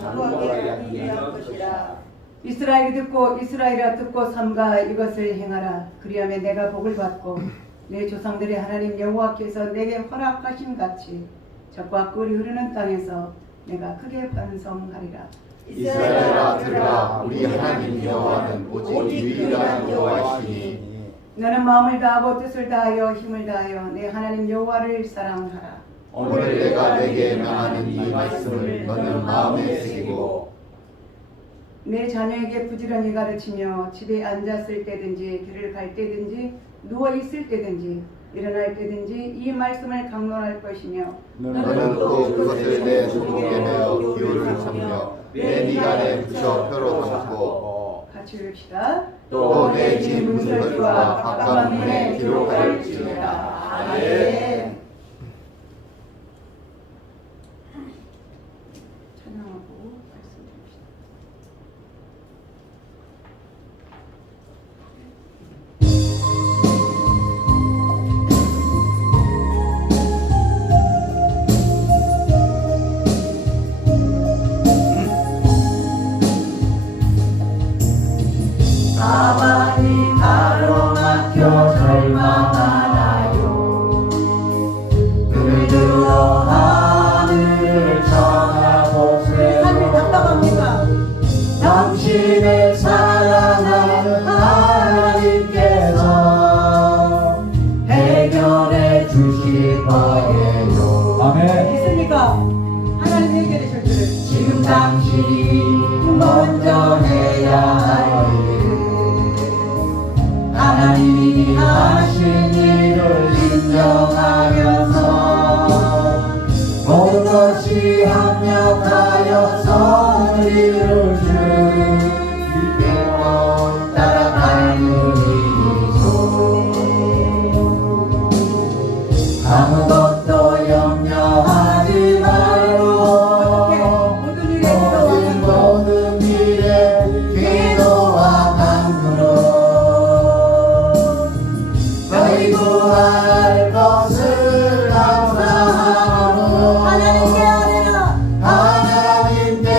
거룩하게 이해할 것이라. 이스라엘아 듣고 삼가 이것을 행하라. 그리하면 내가 복을 받고 내 조상들의 하나님 여호와께서 내게 허락하신 같이 젖과 꿀이 흐르는 땅에서 내가 크게 번성하리라. 이스라엘아 들으라. 우리 하나님 여호와는 오직 유일한 여호와시니 너는 마음을 다하고 뜻을 다하여 힘을 다하여 내 하나님 여호와를 사랑하라. 오늘 내가 내게 명하는 이 말씀을 너는 마음에 새기고 내 자녀에게 부지런히 가르치며 집에 앉았을 때든지 길을 갈 때든지 누워 있을 때든지 일어날 때든지 이 말씀을 강론할 것이며 너는 또 그것을 내 손목에 매어 기울을 삼며 내 니간에 붙여 표로 삼고 같이 읽읍시다. 또 내 집 문설주와 가까운 문에 기록할지니라. 아멘. 찬양하고 말씀드립시다. 가만히 가로막혀 절망하나요. 눈을 들어 하늘을 쳐다보세요. 삶이 답답합니까? 당신을 사랑하는 하나님께서 해결해 주실 거예요. 아멘. 믿습니까? 하나님 해결해 줄 줄을. 지금 당신이 먼저 해야 할 일, 하나님이 하신 일을 인정하면서 모든 것이 합력하여 선의를 주님께 따라가는 일이죠. 아무것도 염려하지 말고 모든 일에 기도와 간구로 너희 구할 것을 감사함으로 하나님께 아뢰라. 하나님께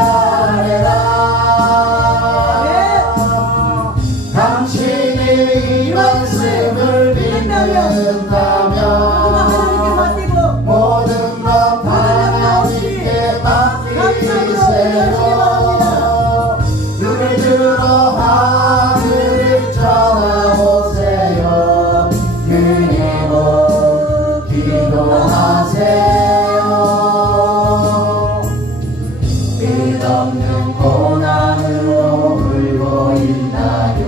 아뢰라. 당신이 이 말씀을 믿는다면 모든 것 하나님께 맡기세요. 눈을 들어 하늘을 쳐다보세요. 그리고 기도하세요. 끝없는 고난으로 울고 있나요?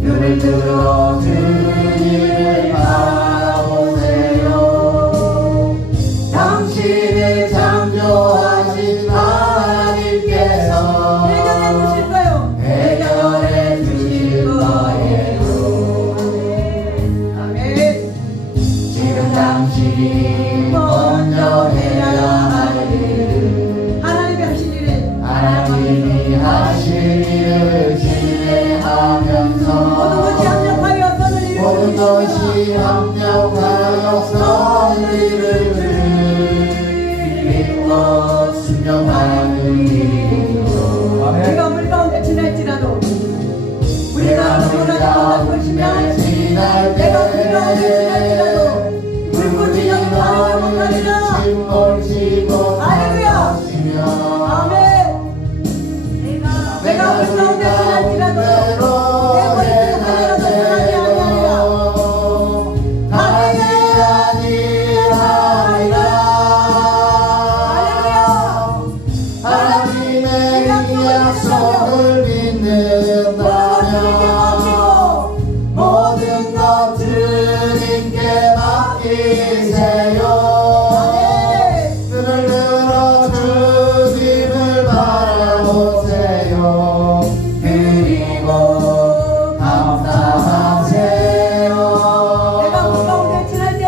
눈을 들어 주님을 바라보세요. 당신을 창조하신 하나님께서 해결해 주실까요? 해결해 주실 거예요. 아멘. 지금 당신이 먼저 해야 할 일은 하나님이 하신 일을 하나님이 하신 일을 신뢰하면서 모든 것이 합력하여 선을 모든 것이 합력하여 선의를 믿고 순종하는 일이죠. 우리가 물 가운데 지날지라도 우리가 물가운데 것이면 내가 물 가운데 지날지라도 물고 지정이 가려고 못하리라. 할렐루야. 아멘. 내가 물 가운데 지날지라도 내 머리를 하나라도 변하지 아니하리라. 하나님의 약속을 믿는다면 모든 것 주님께 맡기세요. 눈을 들어 주님을 바라보세요. 그리고 감사하세요. 내가 물 가운데 지날 때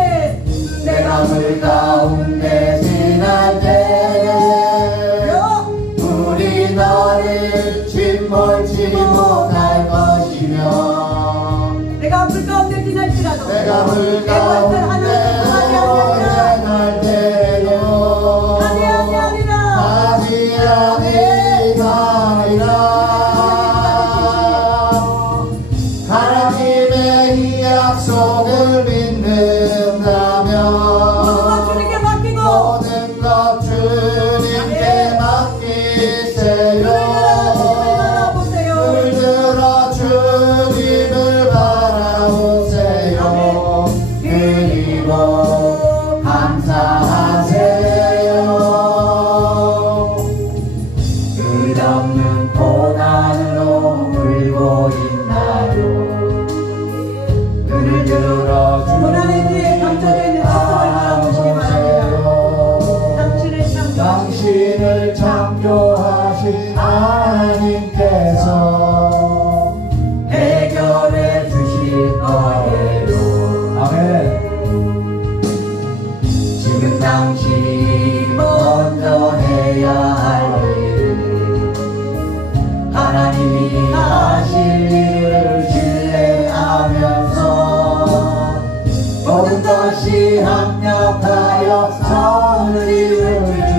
내가 물 가운데 지날 때 우리 너를 짓몰지 못할 것이며 내가 물 가운데 지날지라도 내가 물 내 것을 가운데 하나님께 구하지 아니하리라. 갈 때요 아니하리라. 하나님의 이 약속을 믿는다면 주님께 맡기고 모든 것 주님께 맡기세요. 눈을 들어 주님을 바라보세요. 그리고 감사하세요. 끝없는 고난으로 울고 있나요? 눈을 들어 고난의 뒤에 감춰져 있는 시선을 바라보시기 바랍니다. 당신을 창조하신 하나님께서 해결해 주실 거예요. 아멘. 지금 당신이 먼저 해야 할 일은 하나님이 하실 일을 신뢰하면서 모든 것이 합력하여 선을 이루는 줄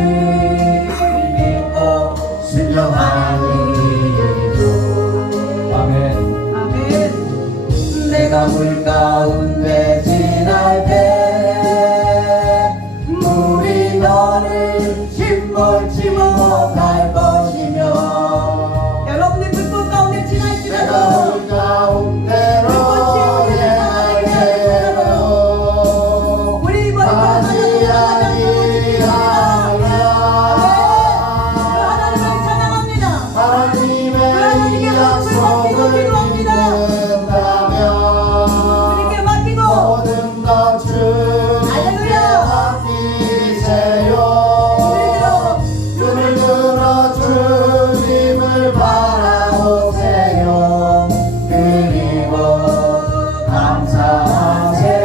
믿고 순종하는 일이죠. 아멘. 아멘. 내가 물 가운데 지날 때 물이 너를 침몰치 못할 것이며 여러분들 불꽃 가운데 내가 지날지라도 물 가운데로 행할 때로 우리 이번 하나님을 찬양합니다. 하나님의 이 약속을 믿는다면 주님께 맡기고 모든 것 주님께 맡기세요. 눈을 들어 주님을 바라보세요. 그리고 감사하세요.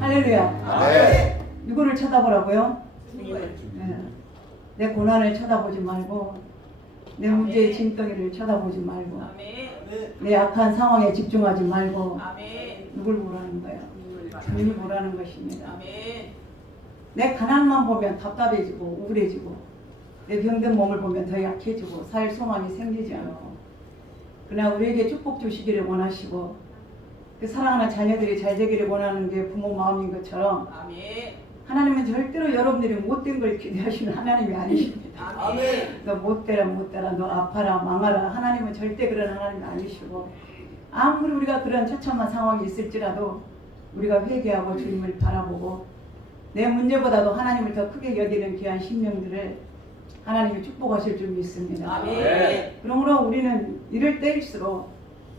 할렐루야. 네. 누구를 쳐다보라고요? 네. 내 고난을 쳐다보지 말고 내 문제의 짐덩이를 쳐다보지 말고 내 악한 상황에 집중하지 말고 누굴 보라는 거야? 주님을 보라는 것입니다. 내 가난만 보면 답답해지고 우울해지고 내 병든 몸을 보면 더 약해지고 살 소망이 생기지 않고 그러나 우리에게 축복 주시기를 원하시고 그 사랑하는 자녀들이 잘 되기를 원하는 게 부모 마음인 것처럼 하나님은 절대로 여러분들이 못된 걸 기대하시는 하나님이 아니십니다. 너 못되라 못되라 너 아파라 망하라 하나님은 절대 그런 하나님이 아니시고 아무리 우리가 그런 처참한 상황이 있을지라도 우리가 회개하고 주님을 바라보고 내 문제보다도 하나님을 더 크게 여기는 귀한 심령들을 하나님이 축복하실 줄 믿습니다. 그러므로 우리는 이럴 때일수록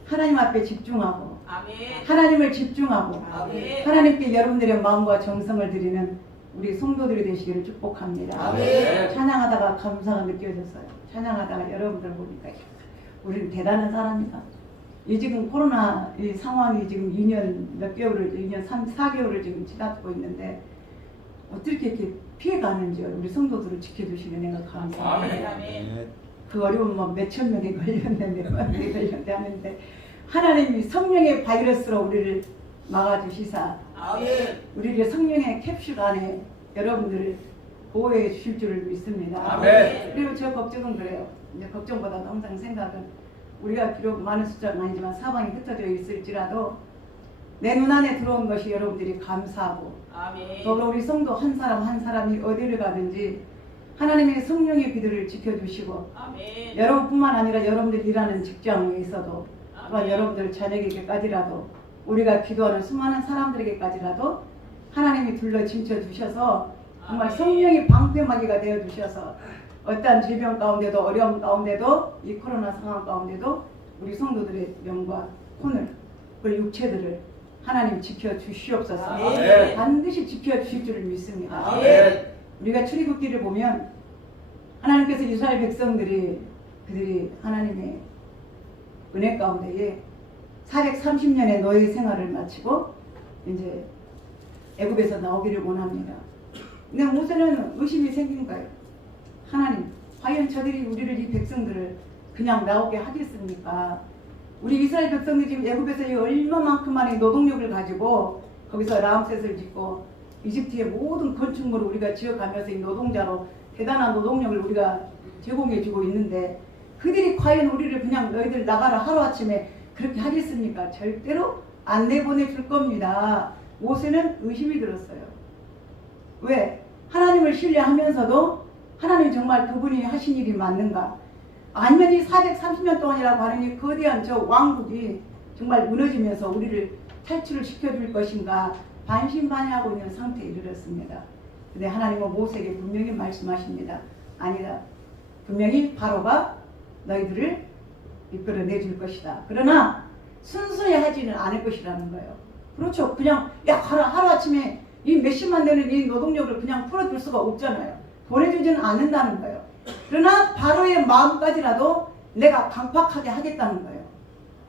하나님 앞에 집중하고 하나님을 집중하고 하나님께 여러분들의 마음과 정성을 드리는 우리 성도들이 되시기를 축복합니다. 찬양하다가 감사가 느껴졌어요. 찬양하다가 여러분들 보니까 우리는 대단한 사람이다. 이 지금 코로나 이 상황이 지금 2년 몇 개월을 2년 3, 4개월을 지금 지나고 있는데 어떻게 이렇게 피해가는지 우리 성도들을 지켜주시는 내가 감사합니다. 그 어려운 뭐 몇천 명이 걸렸는데 몇만 명이 걸렸는데 하는데 하나님이 성령의 바이러스로 우리를 막아주시사 우리를 성령의 캡슐 안에 여러분들을 보호해 주실 줄을 믿습니다. 그리고 저 걱정은 그래요. 이제 걱정보다도 항상 생각은 우리가 비록 많은 숫자는 아니지만 사방이 흩어져 있을지라도 내 눈안에 들어온 것이 여러분들이 감사하고 더불어 우리 성도 한 사람 한 사람이 어디를 가든지 하나님의 성령의 비들을 지켜주시고 여러분뿐만 아니라 여러분들 일하는 직장에 있어도 또한 여러분들 자녀에게까지라도 우리가 기도하는 수많은 사람들에게까지라도 하나님이 둘러 진쳐 주셔서 정말 성령의 방패막이가 되어 주셔서 어떠한 질병 가운데도 어려움 가운데도 이 코로나 상황 가운데도 우리 성도들의 영과 혼을 그리고 육체들을 하나님 지켜 주시옵소서. 반드시 지켜 주실 줄을 믿습니다. 우리가 출애굽기를 보면 하나님께서 이스라엘 백성들이 그들이 하나님의 은혜 가운데에 430년의 노예 생활을 마치고 이제 애굽에서 나오기를 원합니다. 근데 모세는 의심이 생긴 거예요. 하나님, 과연 저들이 우리를 이 백성들을 그냥 나오게 하겠습니까? 우리 이스라엘 백성들이 지금 애굽에서 얼마만큼 만의 노동력을 가지고 거기서 라암셋을 짓고 이집트의 모든 건축물을 우리가 지어가면서 이 노동자로 대단한 노동력을 우리가 제공해주고 있는데 그들이 과연 우리를 그냥 너희들 나가라 하루아침에 그렇게 하겠습니까? 절대로 안 내보내줄 겁니다. 모세는 의심이 들었어요. 왜? 하나님을 신뢰하면서도 하나님 정말 그분이 하신 일이 맞는가? 아니면 이 430년 동안이라고 하는 이 거대한 저 왕국이 정말 무너지면서 우리를 탈출을 시켜줄 것인가 반신반의하고 있는 상태에 이르렀습니다. 근데 하나님은 모세에게 분명히 말씀하십니다. 아니다. 분명히 바로가 너희들을 이끌어내줄 것이다. 그러나 순순히 하지는 않을 것이라는 거예요. 그렇죠. 그냥 야 하루아침에 이 몇십만 되는 이 노동력을 그냥 풀어줄 수가 없잖아요. 보내주지는 않는다는 거예요. 그러나 바로의 마음까지라도 내가 강팍하게 하겠다는 거예요.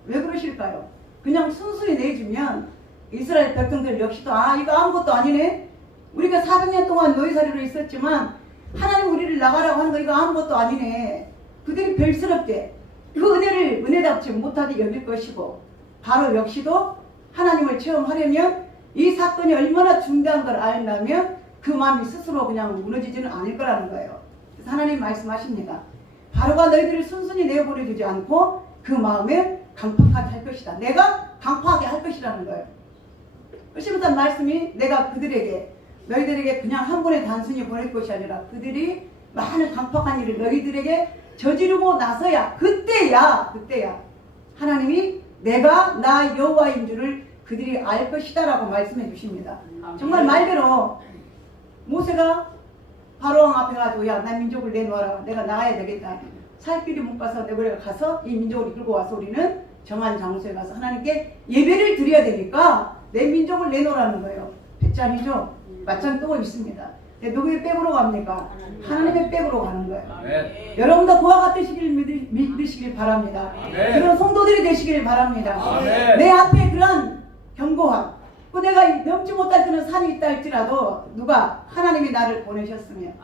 왜 그러실까요? 그냥 순순히 내주면 이스라엘 백성들 역시도 이거 아무것도 아니네. 우리가 400년 동안 노예살이로 있었지만 하나님 우리를 나가라고 하는 거 이거 아무것도 아니네. 그들이 별스럽게 그 은혜를 은혜답지 못하게 여길 것이고 바로 역시도 하나님을 체험하려면 이 사건이 얼마나 중대한 걸 알려면 그 마음이 스스로 그냥 무너지지는 않을 거라는 거예요. 그래서 하나님 말씀하십니다. 바로가 너희들을 순순히 내어보내주지 않고 그 마음에 강팍하게 할 것이다. 내가 강팍하게 할 것이라는 거예요. 그러시면서 말씀이 내가 그들에게 너희들에게 그냥 한 번에 단순히 보낼 것이 아니라 그들이 많은 강팍한 일을 너희들에게 저지르고 나서야 그때야 하나님이 내가 나 여호와인 줄을 그들이 알 것이다 라고 말씀해 주십니다. 정말 말대로 모세가 바로왕 앞에 가지고 야 난 민족을 내놓아라. 내가 나가야 되겠다. 살 길이 못 가서 내가 가서 이 민족을 이끌고 와서 우리는 정한 장소에 가서 하나님께 예배를 드려야 되니까 내 민족을 내놓으라는 거예요. 배짱이죠. 맞짱 뜨고 있습니다. 누구의 백으로 갑니까? 하나님의 백으로 가는 거예요. 네. 여러분도 그와 같으시길 믿으시길 바랍니다. 네. 그런 성도들이 되시길 바랍니다. 네. 내 앞에 그런 견고함, 또 내가 넘지 못할 그런 산이 있다 할지라도 누가 하나님이 나를 보내셨으면.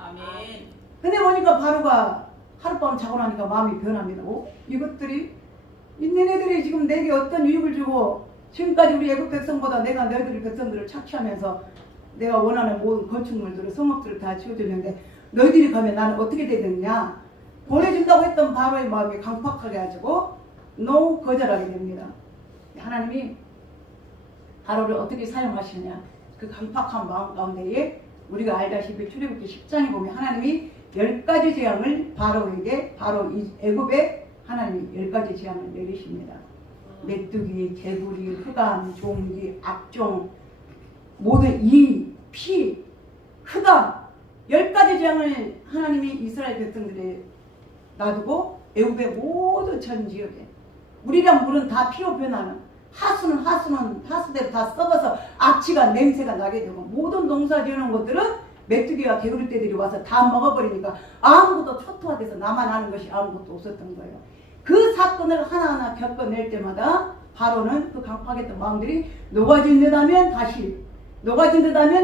근데 보니까 바로가 하룻밤 자고 나니까 마음이 변합니다. 이것들이 너네들이 지금 내게 어떤 유익을 주고 지금까지 우리 애국 백성보다 내가 너희들 백성들을 착취하면서 내가 원하는 모든 건축물들을 성읍들을 다 지어줬는데 너희들이 가면 나는 어떻게 되겠냐. 보내준다고 했던 바로의 마음이 강팍하게 가지고 거절하게 됩니다. 하나님이 바로를 어떻게 사용하시느냐. 그 강팍한 마음 가운데에 우리가 알다시피 출애굽기 10장에 보면 하나님이 10가지 재앙을 바로에게 바로 이 애굽에 하나님이 10가지 재앙을 내리십니다. 메뚜기, 개구리, 흑암, 종기, 악종, 모든 이, 피, 흑암 10가지 재앙을 하나님이 이스라엘 백성들에 놔두고 애굽의 모든 전 지역에 물이랑 물은 다 피로 변하는 하수는 하수대로 다 썩어서 악취가 냄새가 나게 되고 모든 농사 지어놓은 것들은 메뚜기와 개구리 떼들이 와서 다 먹어버리니까 아무것도 초토화돼서 나만 아는 것이 아무것도 없었던 거예요. 그 사건을 하나하나 겪어낼 때마다 바로는 그 강팍했던 마음들이 녹아진 듯하면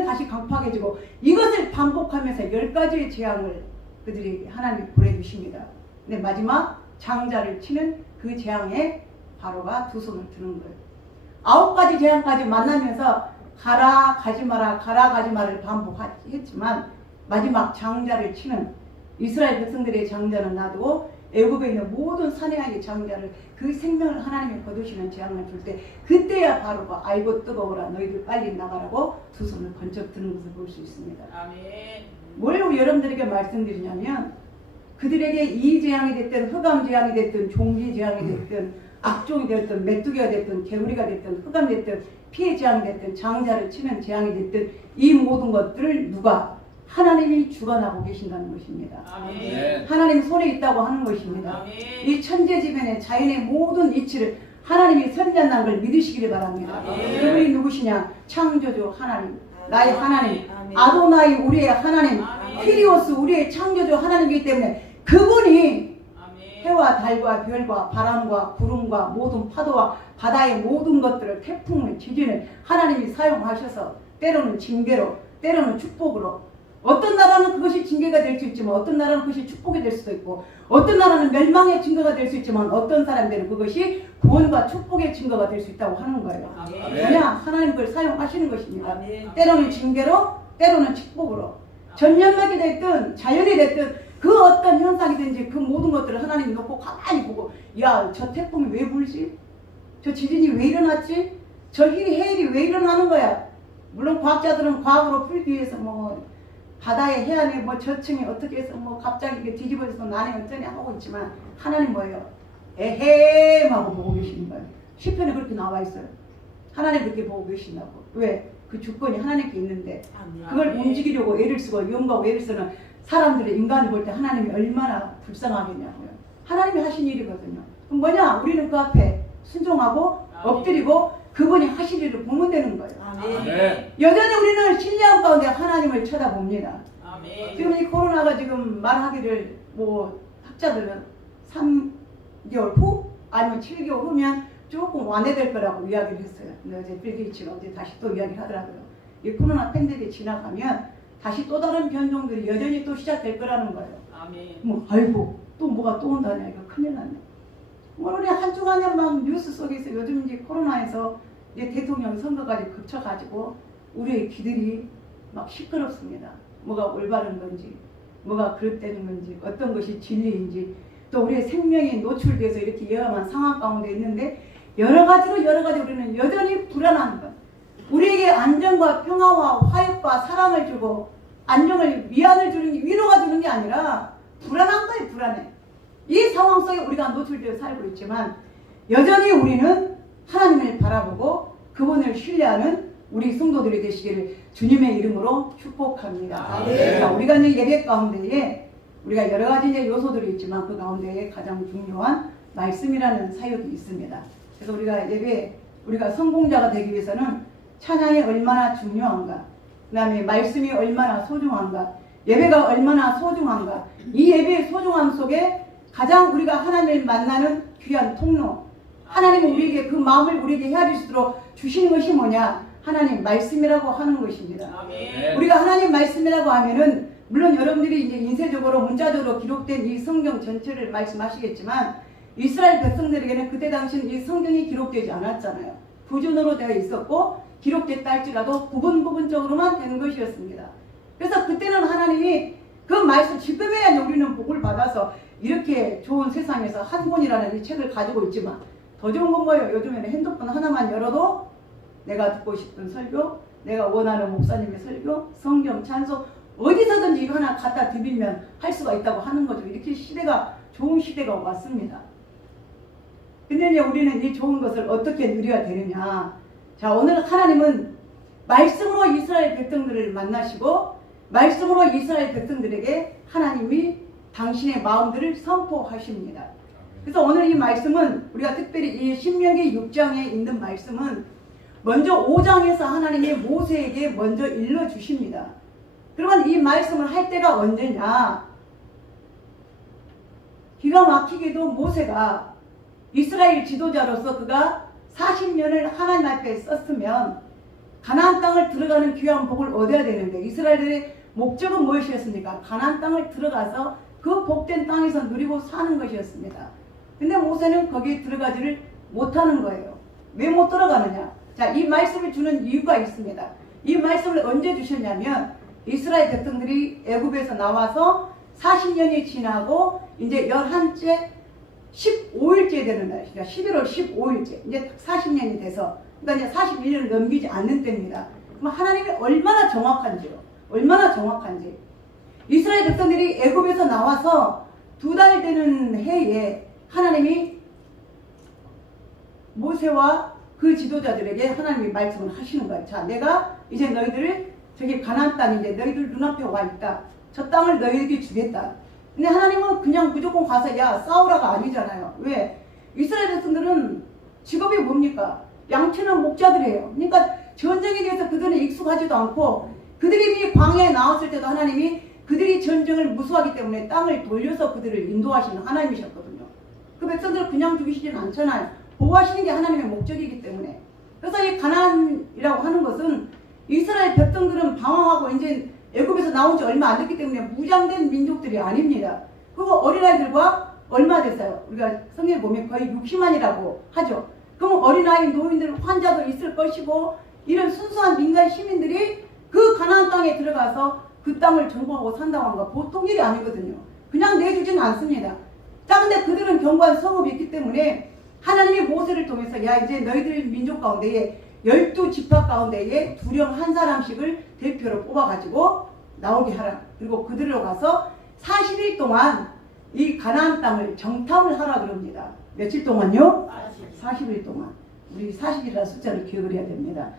다시 강팍해지고 이것을 반복하면서 10가지의 재앙을 그들이 하나님이 보내주십니다. 근데 마지막 장자를 치는 그 재앙에 바로가 두 손을 드는 거예요. 9가지 재앙까지 만나면서 가라 가지 마라를 반복했지만 마지막 장자를 치는 이스라엘 백성들의 장자는 놔두고 애굽에 있는 모든 사내아이의 장자를 그 생명을 하나님이 거두시는 재앙을 줄 때 그때야 바로가 아이고 뜨거워라 너희들 빨리 나가라고 두 손을 번쩍 드는 것을 볼 수 있습니다. 아멘. 뭘 여러분들에게 말씀드리냐면 그들에게 이 재앙이 됐든 흑암 재앙이 됐든 종기 재앙이 됐든 악종이 됐든 메뚜기가 됐든 개구리가 됐든 흑암이 됐든 피해 재앙이 됐든 장자를 치는 재앙이 됐든 이 모든 것들을 누가 하나님이 주관하고 계신다는 것입니다. 아멘. 하나님 손에 있다고 하는 것입니다. 아멘. 이 천재지변의 자연의 모든 이치를 하나님이 선지한다는 걸 믿으시기를 바랍니다. 아멘. 그분이 누구시냐? 창조주 하나님, 나의 하나님, 아멘. 아도나이 우리의 하나님, 아멘. 히리오스 우리의 창조주 하나님이기 때문에 그분이 아멘. 해와 달과 별과 바람과 구름과 모든 파도와 바다의 모든 것들을 태풍을 지진을 하나님이 사용하셔서 때로는 징계로 때로는 축복으로 어떤 나라는 그것이 징계가 될 수 있지만 어떤 나라는 그것이 축복이 될 수도 있고 어떤 나라는 멸망의 증거가 될 수 있지만 어떤 사람들은 그것이 구원과 축복의 증거가 될 수 있다고 하는 거예요. 그냥 하나님 그걸 사용하시는 것입니다. 때로는 징계로 때로는 축복으로 전염하게 됐든 자연이 됐든 그 어떤 현상이든지 그 모든 것들을 하나님이 놓고 가만히 보고 야, 저 태풍이 왜 불지? 저 지진이 왜 일어났지? 저 해일이 왜 일어나는 거야? 물론 과학자들은 과학으로 풀기 위해서 뭐 바다의 해안에 뭐 저층이 어떻게 해서 뭐 갑자기 이게 뒤집어져서 나네 어쩌냐 하고 있지만 하나님 뭐예요? 에헴 하고 보고 계시는 거예요. 시편에 그렇게 나와 있어요. 하나님 그렇게 보고 계신다고. 왜? 그 주권이 하나님께 있는데 그걸 움직이려고 애를 쓰고 연구하고 애를 쓰는 사람들의 인간을 볼 때 하나님이 얼마나 불쌍하겠냐고요. 하나님이 하신 일이거든요. 그럼 뭐냐? 우리는 그 앞에 순종하고 엎드리고 그분이 하실 일을 보면 되는 거예요. 여전히 우리는 신뢰한 가운데 하나님을 쳐다봅니다. 지금 이 코로나가 지금 말하기를 뭐 학자들은 3개월 후 아니면 7개월 후면 조금 완화될 거라고 이야기를 했어요. 근데 어제 빌 게이츠가 어제 다시 또 이야기를 하더라고요. 이 코로나 팬데믹이 지나가면 다시 또 다른 변종들이 여전히 또 시작될 거라는 거예요. 뭐 아이고 또 뭐가 또 온다냐 이거 큰일 났네. 뭐 우리 한 주간에만 뉴스 속에서 요즘 이제 코로나에서 이제 대통령 선거까지 겹쳐가지고 우리의 귀들이 막 시끄럽습니다. 뭐가 올바른 건지 뭐가 그릇되는 건지 어떤 것이 진리인지 또 우리의 생명이 노출돼서 이렇게 위험한 상황 가운데 있는데 여러 가지 우리는 여전히 불안한 것. 우리에게 안정과 평화와 화협과 사랑을 주고 안정을 위안을 주는 게 위로가 주는 게 아니라 불안한 거예요. 불안해. 이 상황 속에 우리가 노출되어 살고 있지만 여전히 우리는 하나님을 바라보고 그분을 신뢰하는 우리 성도들이 되시기를 주님의 이름으로 축복합니다. 자, 우리가 이제 예배 가운데에 우리가 여러 가지 이제 요소들이 있지만 그 가운데에 가장 중요한 말씀이라는 사역이 있습니다. 그래서 우리가 예배 우리가 성공자가 되기 위해서는 찬양이 얼마나 중요한가, 그 다음에 말씀이 얼마나 소중한가, 예배가 얼마나 소중한가, 이 예배의 소중함 속에 가장 우리가 하나님을 만나는 귀한 통로, 하나님은 우리에게 그 마음을 우리에게 헤아릴 수 있도록 주시는 것이 뭐냐? 하나님 말씀이라고 하는 것입니다. 우리가 하나님 말씀이라고 하면은 물론 여러분들이 이제 인쇄적으로 문자적으로 기록된 이 성경 전체를 말씀하시겠지만 이스라엘 백성들에게는 그때 당시는 이 성경이 기록되지 않았잖아요. 부준으로 되어 있었고 기록됐다 할지라도 부분적으로만 되는 것이었습니다. 그래서 그때는 하나님이 그 말씀 지금에야 우리는 복을 받아서 이렇게 좋은 세상에서 한 권이라는 이 책을 가지고 있지만 더 좋은 건 뭐예요? 요즘에는 핸드폰 하나만 열어도 내가 듣고 싶은 설교, 내가 원하는 목사님의 설교, 성경 찬송 어디서든지 이거 하나 갖다 드리면 할 수가 있다고 하는 거죠. 이렇게 시대가 좋은 시대가 왔습니다. 근데 이제 우리는 이 좋은 것을 어떻게 누려야 되느냐? 자, 오늘 하나님은 말씀으로 이스라엘 백성들을 만나시고 말씀으로 이스라엘 백성들에게 하나님이 당신의 마음들을 선포하십니다. 그래서 오늘 이 말씀은 우리가 특별히 이 신명기 6장에 있는 말씀은 먼저 5장에서 하나님이 모세에게 먼저 일러주십니다. 그러면 이 말씀을 할 때가 언제냐? 기가 막히게도 모세가 이스라엘 지도자로서 그가 40년을 하나님 앞에 썼으면 가나안 땅을 들어가는 귀한 복을 얻어야 되는데 이스라엘의 목적은 무엇이었습니까? 가나안 땅을 들어가서 그 복된 땅에서 누리고 사는 것이었습니다. 근데 모세는 거기에 들어가지를 못하는 거예요. 왜 못 들어가느냐? 자, 이 말씀을 주는 이유가 있습니다. 이 말씀을 언제 주셨냐면 이스라엘 백성들이 애굽에서 나와서 40년이 지나고 이제 11째 15일째 되는 날입니다. 11월 15일째 이제 40년이 돼서 그러니까 이제 41년을 넘기지 않는 때입니다. 그럼 하나님이 얼마나 정확한지 이스라엘 백성들이 애굽에서 나와서 2달 되는 해에 하나님이 모세와 그 지도자들에게 하나님이 말씀을 하시는 거예요. 자, 내가 이제 너희들을 저기 가나안 땅이 이제 너희들 눈앞에 와 있다. 저 땅을 너희에게 주겠다. 근데 하나님은 그냥 무조건 가서 야 싸우라가 아니잖아요. 왜? 이스라엘 백성들은 직업이 뭡니까? 양치는 목자들이에요. 그러니까 전쟁에 대해서 그들은 익숙하지도 않고 그들이 이미 광야에 나왔을 때도 하나님이 그들이 전쟁을 무수하기 때문에 땅을 돌려서 그들을 인도하시는 하나님이셨거든요. 그 백성들을 그냥 죽이시지는 않잖아요. 보호하시는 게 하나님의 목적이기 때문에. 그래서 이 가나안이라고 하는 것은 이스라엘 백성들은 방황하고 이제 애굽에서 나온 지 얼마 안 됐기 때문에 무장된 민족들이 아닙니다. 그리고 어린아이들과 얼마 됐어요? 우리가 성경에 보면 거의 60만이라고 하죠. 그럼 어린아이, 노인들, 환자도 있을 것이고 이런 순수한 민간 시민들이 그 가나안 땅에 들어가서 그 땅을 정복하고 산다고 하는 거 보통 일이 아니거든요. 그냥 내주지는 않습니다. 자, 근데 그들은 견고한 성읍이 있기 때문에 하나님이 모세를 통해서 야 이제 너희들 민족 가운데에 12지파 가운데에 두령 한 사람씩을 대표로 뽑아가지고 나오게 하라. 그리고 그들로 가서 40일 동안 이 가나안 땅을 정탐을 하라 그럽니다. 며칠 동안요? 40일 동안. 우리 40일이라는 숫자를 기억을 해야 됩니다.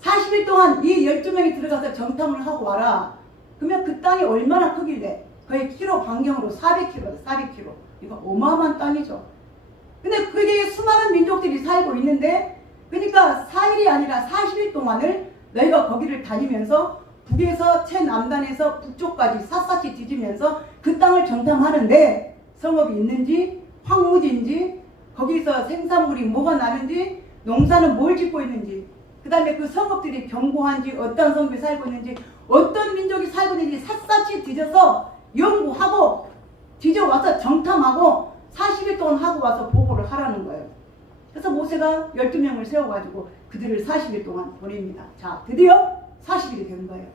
40일 동안 이 12명이 들어가서 정탐을 하고 와라. 그러면 그 땅이 얼마나 크길래? 거의 키로 반경으로 400km, 400km. 이거 어마어마한 땅이죠. 근데 그게 수많은 민족들이 살고 있는데, 그러니까 4일이 아니라 40일 동안을 너희가 거기를 다니면서 북에서 최남단에서 북쪽까지 샅샅이 뒤지면서 그 땅을 정탐하는데 성읍이 있는지 황무지인지 거기서 생산물이 뭐가 나는지 농사는 뭘 짓고 있는지 그 다음에 그 성읍들이 견고한지 어떤 성읍이 살고 있는지 어떤 민족이 살고 있는지 샅샅이 뒤져서 연구하고 뒤져와서 정탐하고 40일 동안 하고 와서 보고를 하라는 거예요. 그래서 모세가 12명을 세워가지고 그들을 40일 동안 보냅니다. 자, 드디어 40일이 된 거예요.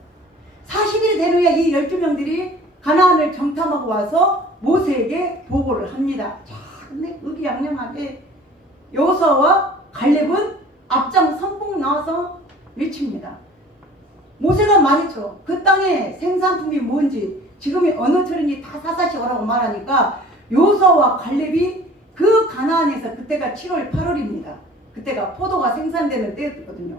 40일이 된 후에 이 12명들이 가나안을 정탐하고 와서 모세에게 보고를 합니다. 자, 근데 의기양양하게 여호수아와 갈렙은 앞장 선봉 나와서 외칩니다. 모세가 말했죠. 그 땅의 생산품이 뭔지 지금이 어느 철인지 다 사사시 오라고 말하니까 여호수아와 갈렙이 그 가나안에서 그때가 7월 8월입니다. 그때가 포도가 생산되는 때였거든요.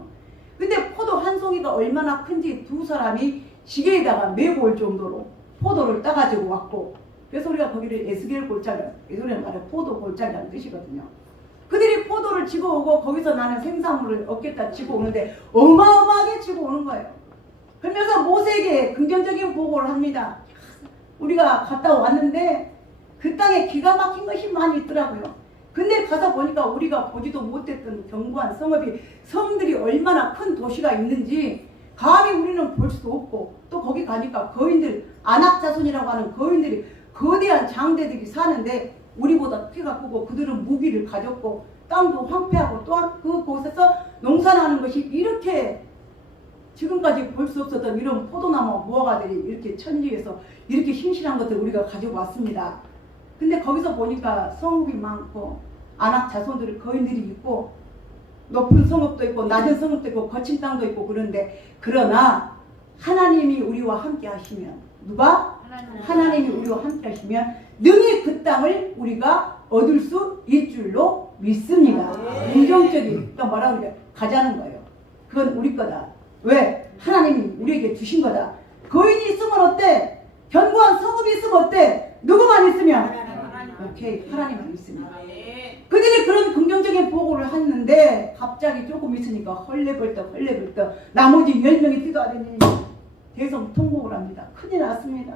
근데 포도 한 송이가 얼마나 큰지 두 사람이 시계에다가 메고 올 정도로 포도를 따가지고 왔고, 그래서 우리가 거기를 에스겔 골짜기, 예술의 말에 포도 골짜기라는 뜻이거든요. 그들이 포도를 지고 오고 거기서 나는 생산물을 얻겠다 지고 오는데 어마어마하게 지고 오는 거예요. 그러면서 모세에게 긍정적인 보고를 합니다. 우리가 갔다 왔는데 그 땅에 기가 막힌 것이 많이 있더라고요. 근데 가서 보니까 우리가 보지도 못했던 견고한 성읍이, 성들이 얼마나 큰 도시가 있는지 감히 우리는 볼 수도 없고, 또 거기 가니까 거인들, 안악자손이라고 하는 거인들이 거대한 장대들이 사는데 우리보다 키가 크고 그들은 무기를 가졌고 땅도 황폐하고 또한 그곳에서 농사나는 것이 이렇게 지금까지 볼 수 없었던 이런 포도나무 무화과들이 이렇게 천지에서 이렇게 신실한 것들 우리가 가지고 왔습니다. 근데 거기서 보니까 성읍이 많고 안악 자손들이 거인들이 있고 높은 성읍도 있고 낮은 성읍도 있고 거친 땅도 있고 그런데, 그러나 하나님이 우리와 함께 하시면, 누가? 하나님이 우리와 함께 하시면 능히 그 땅을 우리가 얻을 수 있을 줄로 믿습니다. 긍정적인, 그러니까 뭐라고 그래요? 가자는 거예요. 그건 우리 거다. 왜? 하나님이 우리에게 주신 거다. 거인이 있으면 어때? 견고한 성읍이 있으면 어때? 누구만 있으면? 오케이, 하나님만 있으면. 그들이 그런 긍정적인 보고를 했는데 갑자기 조금 있으니까 헐레벌떡 나머지 10명이 뛰어다니니 대성통곡을 합니다. 큰일 났습니다.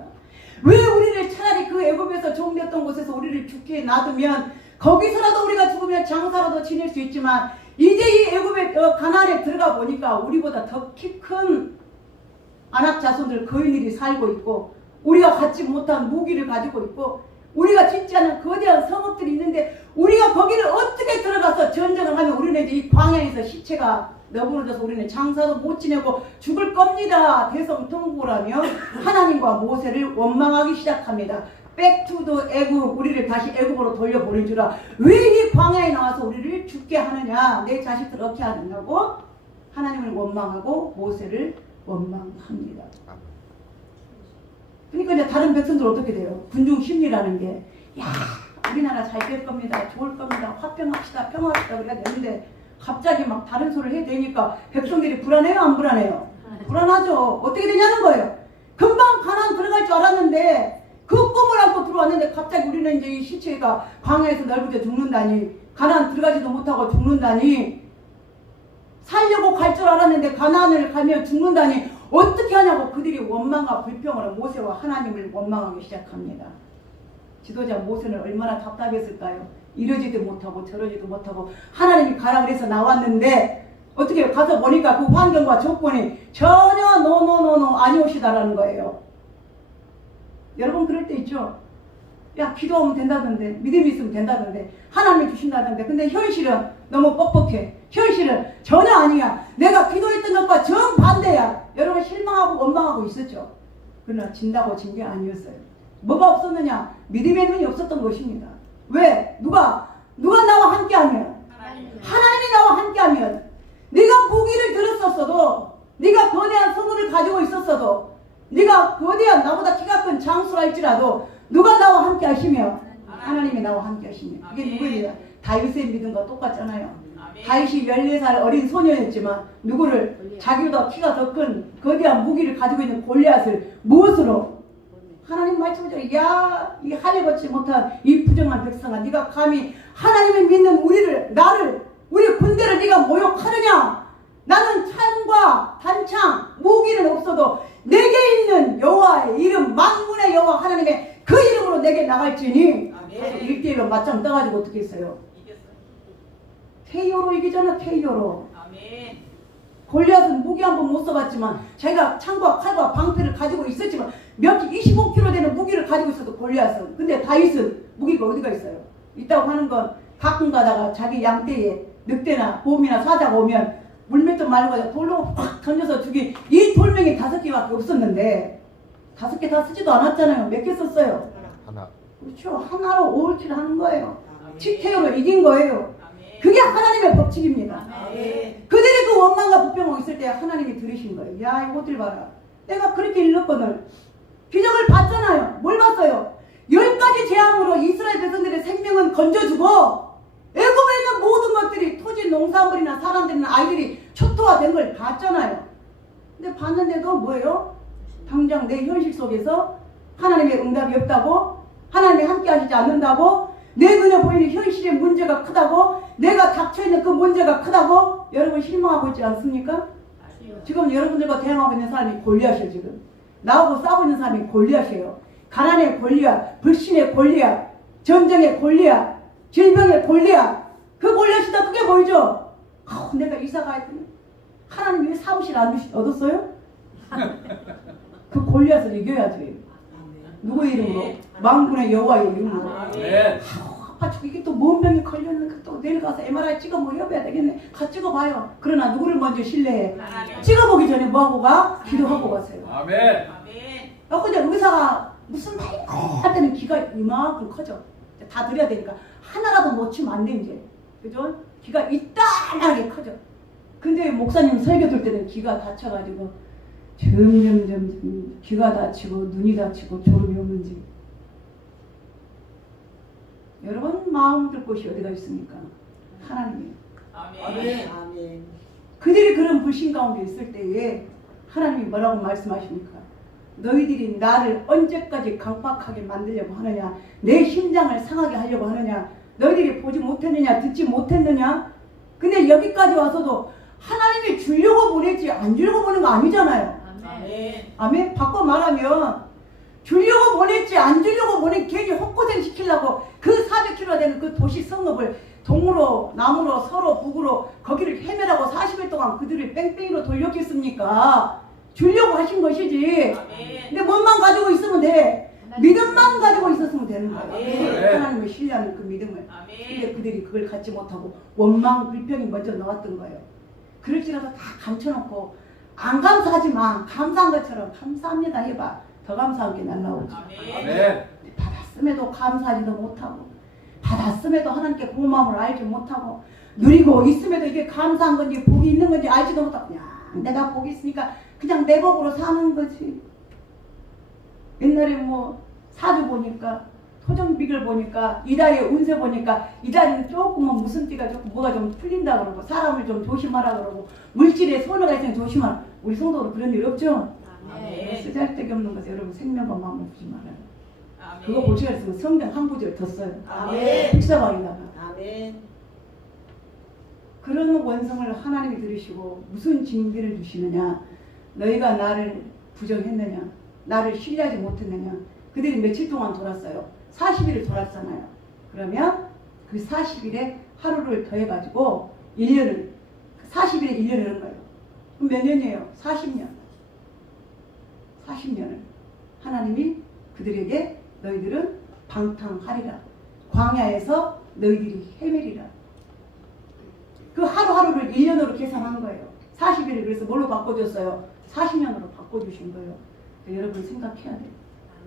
왜 우리를 차라리 그 애굽에서 종되었던 곳에서 우리를 죽게 놔두면 거기서라도 우리가 죽으면 장사라도 지낼 수 있지만 이제 이 애굽에 가나안에 들어가 보니까 우리보다 더 키 큰 안악 자손들 거인들이 살고 있고 우리가 갖지 못한 무기를 가지고 있고 우리가 짓지 않은 거대한 성읍들이 있는데 우리가 거기를 어떻게 들어가서 전쟁을 하면 우리는 이제 이 광야에서 시체가 너부러져서 우리는 장사도 못 지내고 죽을 겁니다. 대성통곡을 하며 하나님과 모세를 원망하기 시작합니다. 백투더 애굽, 우리를 다시 애굽으로 돌려보내주라. 왜 이 광야에 나와서 우리를 죽게 하느냐, 내 자식들 어떻게 하느냐고 하나님을 원망하고 모세를 원망합니다. 그러니까 이제 다른 백성들 어떻게 돼요? 군중 심리라는 게, 야, 우리나라 잘 될 겁니다, 좋을 겁니다, 화평합시다, 평화합시다 그래야 되는데 갑자기 막 다른 소리를 해야 되니까 백성들이 불안해요, 안 불안해요? 불안하죠. 어떻게 되냐는 거예요. 금방 가나안 들어갈 줄 알았는데 그 꿈을 안고 들어왔는데 갑자기 우리는 이제 이 시체가 광야에서 넓어져 죽는다니, 가나안 들어가지도 못하고 죽는다니, 살려고 갈 줄 알았는데 가나안을 가면 죽는다니 어떻게 하냐고 그들이 원망과 불평으로 모세와 하나님을 원망하기 시작합니다. 지도자 모세는 얼마나 답답했을까요? 이러지도 못하고 저러지도 못하고 하나님이 가라 그래서 나왔는데 어떻게 가서 보니까 그 환경과 조건이 전혀 노노노노 아니오시다라는 거예요. 여러분 그럴 때 있죠. 야 기도하면 된다던데, 믿음이 있으면 된다던데, 하나님이 주신다던데, 근데 현실은 너무 뻑뻑해. 현실은 전혀 아니야. 내가 기도했던 것과 정반대야. 여러분 실망하고 원망하고 있었죠. 그러나 진다고 진 게 아니었어요. 뭐가 없었느냐? 믿음의 눈이 없었던 것입니다. 왜? 누가 나와 함께하면, 하나님이 나와 함께하면, 네가 무기를 들었었어도, 네가 거대한 성을 가지고 있었어도, 네가 거대한 나보다 키가 큰 장수랄지라도 누가 나와 함께 하시며, 하나님이 나와 함께 하시며. 이게 누구예요? 다윗의 믿음과 똑같잖아요. 다윗이 14살 어린 소년이었지만 누구를, 자기보다 키가 더 큰 거대한 무기를 가지고 있는 골리앗을 무엇으로? 하나님 말씀하죠. 야, 이 하려걷지 못한 이 부정한 백성아, 네가 감히 하나님을 믿는 우리 군대를 네가 모욕하느냐? 나는 찬과 단창 무기는 없어도 내게 있는 여호와의 이름, 만군의 여호와 하나님의 그 이름으로 내게 나갈지니. 1대1로 맞짱 떠가지고 어떻게 했어요? 태이오로 이기잖아. 태이오로. 골리앗은 무기 한 번 못 써봤지만, 자기가 창과 칼과 방패를 가지고 있었지만, 25kg 되는 무기를 가지고 있어도 골리앗은. 근데 다윗은 무기가 어디가 있어요? 있다고 하는 건 가끔 가다가 자기 양떼에 늑대나 곰이나 사자가 오면 물맷도 말고 돌로 확 던져서 죽이. 이 돌멩이 5개밖에 없었는데 5개 다 쓰지도 않았잖아요. 몇 개 썼어요? 하나. 그렇죠. 하나로 5킬 하는 거예요. 치태오로 이긴 거예요. 그게 하나님의 법칙입니다. 그들이 그 원망과 불평하고 있을 때 하나님이 들으신 거예요. 야, 이것들 봐라. 내가 그렇게 일렀거늘 기적을 봤잖아요. 뭘 봤어요? 10가지 재앙으로 이스라엘 백성들의 생명은 건져주고, 애굽에 있는 모든 것들이, 토지, 농산물이나 사람들이나 아이들이 초토화된 걸 봤잖아요. 근데 봤는데도 뭐예요? 당장 내 현실 속에서 하나님의 응답이 없다고, 하나님이 함께 하시지 않는다고, 내 눈에 보이는 현실의 문제가 크다고, 내가 닥쳐있는 그 문제가 크다고 여러분 실망하고 있지 않습니까? 지금 여러분들과 대항하고 있는 사람이 골리앗이에요. 지금 나하고 싸우고 있는 사람이 골리앗이에요. 가난의 골리앗, 불신의 골리앗, 전쟁의 골리앗, 질병의 골리앗. 그 골리앗이 더 크게 보이죠? 내가 이사가 했더니 하나님이 왜 사무실 안 얻었어요? 그 골리앗을 이겨야지. 누구의 이름으로? 만군의 여호와의 이름으로. 아파 죽 이게 또 뭔 병이 걸렸는가, 또 내일 가서 MRI 찍어 뭐 해봐야 되겠네. 가 찍어봐요. 그러나 누구를 먼저 신뢰해? 찍어보기 전에 뭐하고 가? 기도하고 가세요. 아멘. 근데 의사가 무슨 말이야 할 때는 귀가 이만큼 커져. 다 드려야 되니까 하나라도 못 치면 안 돼 이제. 그죠? 귀가 이따하게 커져. 근데 목사님 설교 들 때는 귀가 다쳐가지고 점점 귀가 다치고 눈이 다치고 졸음이 오는지. 여러분 마음 들 곳이 어디가 있습니까? 하나님이에요. 아멘. 그들이 그런 불신 가운데 있을 때에 하나님이 뭐라고 말씀하십니까? 너희들이 나를 언제까지 강박하게 만들려고 하느냐? 내 심장을 상하게 하려고 하느냐? 너희들이 보지 못했느냐? 듣지 못했느냐? 근데 여기까지 와서도 하나님이 주려고 보냈지 안 주려고 보낸 거 아니잖아요. 아멘. 바꿔 말하면 주려고 보냈지 안 주려고 보낸, 괜히 헛고생 시키려고 그 400km 되는 그 도시 성읍을 동으로 남으로 서로 북으로 거기를 헤매라고 40일 동안 그들을 뺑뺑이로 돌렸겠습니까? 주려고 하신 것이지. 근데 뭔만 가지고 있으면 돼. 믿음만 가지고 있었으면 되는 거예요. 하나님을 신뢰하는 그 믿음을. 근데 그들이 그걸 갖지 못하고 원망 불평이 먼저 나왔던 거예요. 그럴지라도 다 감춰놓고 안 감사하지만 감사한 것처럼 감사합니다 해봐. 더 감사한 게 날라오죠. 받았음에도 감사하지도 못하고, 받았음에도 하나님께 고마움을 알지 못하고, 누리고 있음에도 이게 감사한 건지 복이 있는 건지 알지도 못하고, 야, 내가 복이 있으니까 그냥 내 복으로 사는 거지. 옛날에 뭐 사주 보니까, 토정비결 보니까, 이달의 운세 보니까 이달에는 조금은 무슨 띠가 조금 뭐가 좀 풀린다 그러고, 사람을 좀 조심하라 그러고, 물질에 손해가 있으면 조심하라. 우리 성도로 그런 일 없죠? 쓰잘데기 없는 것에 여러분 생명과 마음을 주지 말아요. 그거 볼 시간 있으면 성경 한 구절 더 써요. 흑사방에다가. 그런 원성을 하나님이 들으시고 무슨 징계를 주시느냐? 너희가 나를 부정했느냐? 나를 신뢰하지 못했느냐? 그들이 며칠 동안 돌았어요? 40일을 돌았잖아요. 그러면 그 40일에 하루를 더해가지고 1년을, 40일에 1년이라는 거예요. 그럼 몇 년이에요? 40년. 40년을 하나님이 그들에게 너희들은 방탕하리라. 광야에서 너희들이 헤매리라. 그 하루하루를 1년으로 계산한 거예요. 40일을 그래서 뭘로 바꿔줬어요? 40년으로 바꿔주신 거예요. 그러니까 여러분 생각해야 돼요.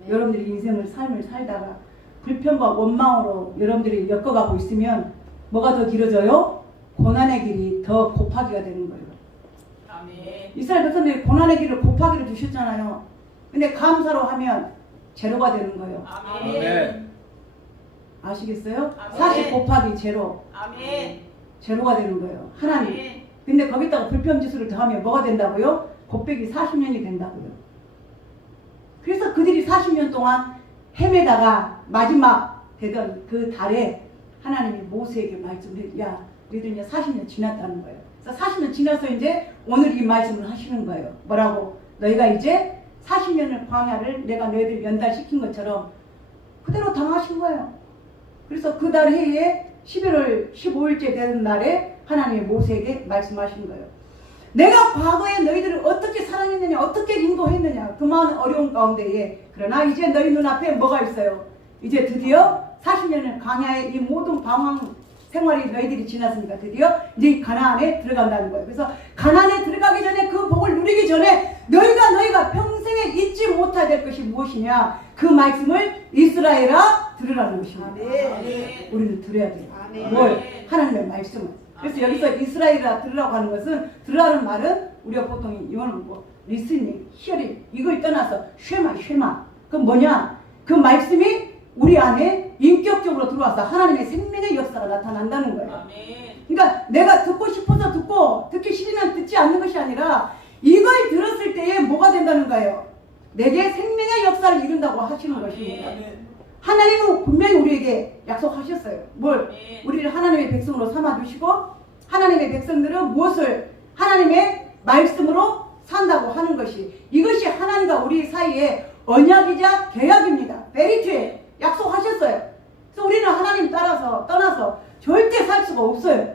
여러분들이 인생을 삶을 살다가 불평과 원망으로 여러분들이 엮어가고 있으면 뭐가 더 길어져요? 고난의 길이 더 곱하기가 되는 거예요. 아멘. 이스라엘 백성들이 고난의 길을 곱하기로 두셨잖아요. 근데 감사로 하면 제로가 되는 거예요. 아멘. 아시겠어요? 아멘. 40 곱하기 제로. 아멘. 제로가 되는 거예요. 하나님. 아멘. 근데 거기다가 불평지수를 더하면 뭐가 된다고요? 곱빼기 40년이 된다고요. 그래서 그들이 40년 동안 헤매다가 마지막 되던 그 달에 하나님이 모세에게 말씀을 해요. 야, 너희들 이제 40년 지났다는 거예요. 그래서 40년 지나서 이제 오늘 이 말씀을 하시는 거예요. 뭐라고? 너희가 이제 40년을 광야를 내가 너희들 연달시킨 것처럼 그대로 당하신 거예요. 그래서 그 달 해에 11월 15일째 되는 날에 하나님이 모세에게 말씀하신 거예요. 내가 과거에 너희들을 어떻게 사랑했느냐, 어떻게 인도했느냐, 그 많은 어려운 가운데에. 그러나 이제 너희 눈앞에 뭐가 있어요? 이제 드디어 40년을 광야의 이 모든 방황 생활이 너희들이 지났으니까 드디어 이제 가나안에 들어간다는 거예요. 그래서 가나안에 들어가기 전에 그 복을 누리기 전에 너희가 평생에 잊지 못해야 될 것이 무엇이냐, 그 말씀을 이스라엘아 들으라는 것입니다. 아멘. 우리는 들어야 돼요. 아멘. 뭘? 하나님의 말씀을. 그래서 여기서 이스라엘아 들으라고 하는 것은, 들으라는 말은 우리가 보통 이거는 뭐 리스닝, 히어링 이걸 떠나서 쉐마. 그건 뭐냐? 그 말씀이 우리 안에 인격적으로 들어와서 하나님의 생명의 역사가 나타난다는 거예요. 아멘. 그러니까 내가 듣고 싶어서 듣고 듣기 싫으면 듣지 않는 것이 아니라 이걸 들었을 때에 뭐가 된다는 거예요? 내게 생명의 역사를 이룬다고 하시는 것입니다. 하나님은 분명히 우리에게 약속하셨어요. 뭘? 우리를 하나님의 백성으로 삼아주시고 하나님의 백성들은 무엇을? 하나님의 말씀으로 산다고 하는 것이, 이것이 하나님과 우리 사이에 언약이자 계약입니다. 베리트에 약속하셨어요. 그래서 우리는 하나님 따라서 떠나서 절대 살 수가 없어요.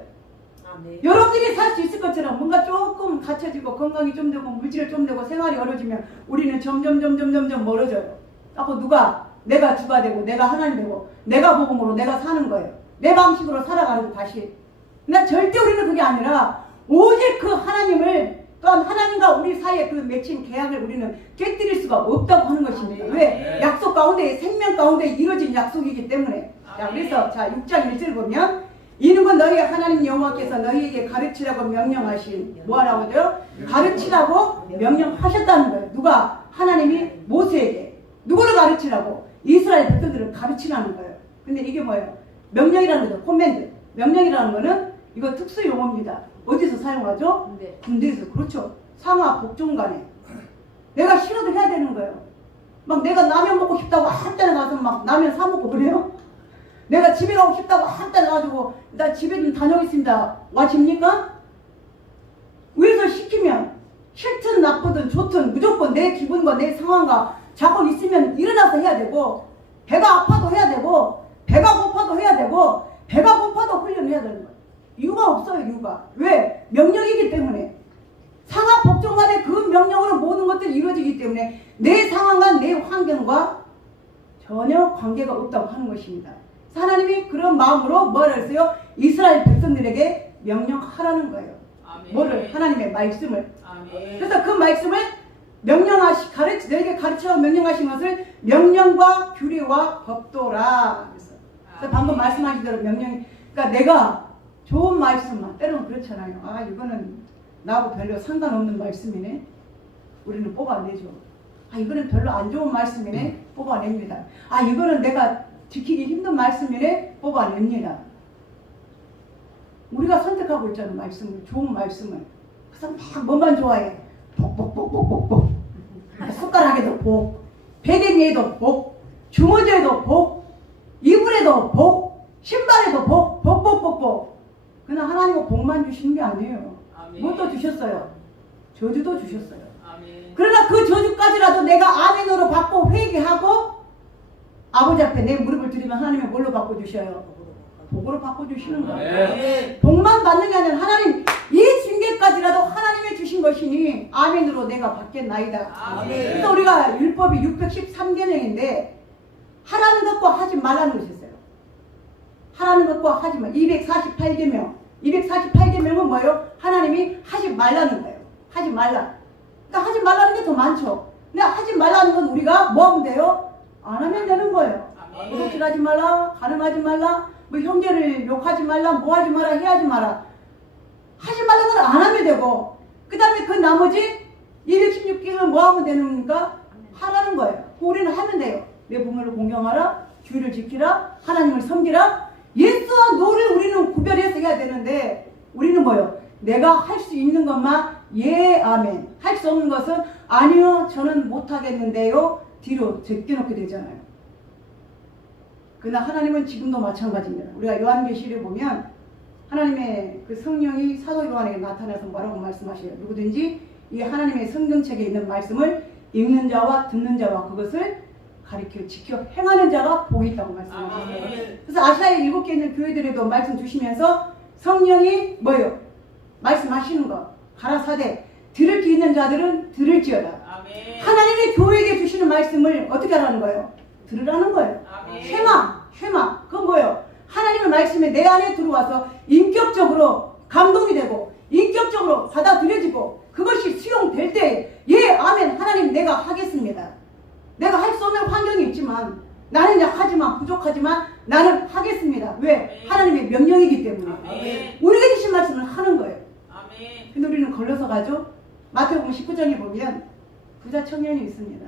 아멘. 여러분들이 살 수 있을 것처럼 뭔가 조금 갖춰지고 건강이 좀 되고 물질 좀 되고 생활이 어려지면 우리는 점점 멀어져요. 자꾸 누가? 내가 주가 되고 내가 하나님 되고 내가 복음으로 내가 사는 거예요. 내 방식으로 살아가는 거 다시. 근데 절대 우리는 그게 아니라 오직 그 하나님을, 또한 하나님과 우리 사이에 그 맺힌 계약을 우리는 깨뜨릴 수가 없다고 하는 것입니다. 왜? 약속 가운데, 생명 가운데 이루어진 약속이기 때문에. 자, 그래서 자 6장 1절 보면 이는 건 너희 하나님 여호와께서 너희에게 가르치라고 명령하신, 뭐하라고 하죠? 가르치라고 명령하셨다는 거예요. 누가? 하나님이 모세에게. 누구를 가르치라고? 이스라엘 백성들을 가르치라는 거예요. 근데 이게 뭐예요? 명령이라는 거죠. 코맨드. 명령이라는 거는 이거 특수 용어입니다. 어디서 사용하죠? 군대에서. 그렇죠. 상하 복종간에. 내가 싫어도 해야 되는 거예요. 막 내가 라면 먹고 싶다고 한 잔에 가서 막 라면 사 먹고 그래요? 내가 집에 가고 싶다고 한 잔에 가지고 나 집에 좀 다녀오겠습니다. 와집니까? 위에서 시키면 싫든 나쁘든 좋든 무조건 내 기분과 내 상황과 자꾸 있으면 일어나서 해야 되고, 배가 아파도 해야 되고, 배가 고파도 해야 되고, 배가 고파도 훈련해야 되는 거예요. 이유가 없어요. 이유가. 왜? 명령이기 때문에. 상하 복종 간에 그 명령으로 모든 것들이 이루어지기 때문에 내 상황과 내 환경과 전혀 관계가 없다고 하는 것입니다. 하나님이 그런 마음으로 뭐라 했어요? 이스라엘 백성들에게 명령하라는 거예요. 아멘. 뭐를? 하나님의 말씀을. 아멘. 그래서 그 말씀을 너에게 가르쳐 명령하신 것을 명령과 규례와 법도라. 그래서 방금 말씀하신 대로 명령이, 그러니까 내가 좋은 말씀만, 때로는 그렇잖아요. 아, 이거는 나하고 별로 상관없는 말씀이네. 우리는 뽑아내죠. 아, 이거는 별로 안 좋은 말씀이네. 뽑아냅니다. 아, 이거는 내가 지키기 힘든 말씀이네. 뽑아냅니다. 우리가 선택하고 있잖아요. 말씀을, 좋은 말씀을. 그래서 막 뭐만 좋아해. 복. 숟가락에도 복, 베개미에도 복, 주머니에도 복, 이불에도 복, 신발에도 복. 그러나 하나님은 복만 주시는 게 아니에요. 무엇도 주셨어요? 저주도 주셨어요. 아멘. 그러나 그 저주까지라도 내가 아멘으로 받고 회개하고 아버지 앞에 내 무릎을 드리면 하나님은 뭘로 바꿔주셔요? 복으로 바꿔주시는 거예요. 아멘. 복만 받는 게 아니라 하나님 이 징계 이때까지라도 하나님이 주신 것이니 아멘으로 내가 받겠나이다. 아멘. 그래서 우리가 율법이 613계명인데 하라는 것과 하지 말라는 것이 있어요. 하라는 것과 하지 말. 248계명. 248계명은 뭐예요? 하나님이 하지 말라는 거예요. 하지 말라. 그러니까 하지 말라는 게 더 많죠. 근데 하지 말라는 건 우리가 뭐 하면 돼요? 안 하면 되는 거예요. 아멘. 도둑질하지 말라, 가늠하지 말라, 뭐 형제를 욕하지 말라, 뭐 하지 마라, 해하지 마라. 하지 말라는 건 안 하면 되고, 그 다음에 그 나머지 216개는 뭐 하면 되는가? 하라는 거예요. 우리는 하면 돼요. 내 부모를 공경하라, 주의를 지키라, 하나님을 섬기라. 예수와 노를 우리는 구별해서 해야 되는데, 우리는 뭐예요? 내가 할 수 있는 것만 예, 아멘. 할 수 없는 것은 아니요, 저는 못하겠는데요. 뒤로 제껴놓게 되잖아요. 그러나 하나님은 지금도 마찬가지입니다. 우리가 요한계시를 보면 하나님의 그 성령이 사도 요한에게 나타나서 뭐라고 말씀하셔요? 누구든지 이 하나님의 성경책에 있는 말씀을 읽는 자와 듣는 자와 그것을 가르쳐 지켜 행하는 자가 복이 있다고 말씀하셨어요. 아멘. 그래서 아시아에 7개 있는 교회들에도 말씀 주시면서 성령이 뭐예요? 말씀하시는 거 가라사대 들을 게 있는 자들은 들을지어다. 아멘. 하나님의 교회에게 주시는 말씀을 어떻게 하라는 거예요? 들으라는 거예요. 아멘. 쉐마. 그건 뭐예요? 하나님의 말씀이 내 안에 들어와서 인격적으로 감동이 되고 인격적으로 받아들여지고 그것이 수용될 때 예, 아멘. 하나님 내가 하겠습니다. 내가 할 수 없는 환경이 있지만 나는 약하지만 부족하지만 나는 하겠습니다. 왜? 하나님의 명령이기 때문에. 아멘. 우리에게 주신 말씀을 하는 거예요. 아멘. 근데 우리는 걸려서 가죠. 마태복음 19장에 보면 부자 청년이 있습니다.